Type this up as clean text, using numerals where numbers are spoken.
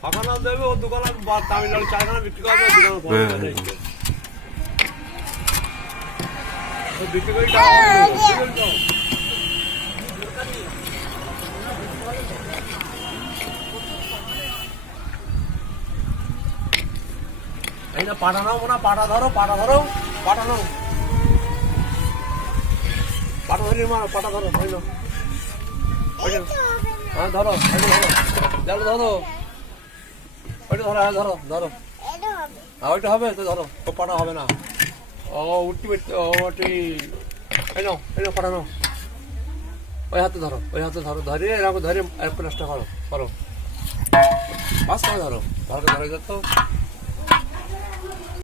সকালে দেবে ও দোকানে তামিলনাড়ু চায়খানা বিক্রি করবে বিক্রি করে এই না পাটা নাও না পাটা ধরো পাটা ধরো পাটা নাও পাটা ধরি মা পাটা ধরো ওই নাও হ্যাঁ ধরো ধরো ধরো ওইটা ধরো হ্যাঁ ধরো ধরো হ্যাঁ ওইটা হবে তো ধরো তো পাটা হবে না ও উঠি ওটি এই নাও পাটা নাও ওই হাতে ধরো ধরিয়ে এরকম ধরে আর প্লাসটা করো বাস করে ধরো ধরো ধরে যেত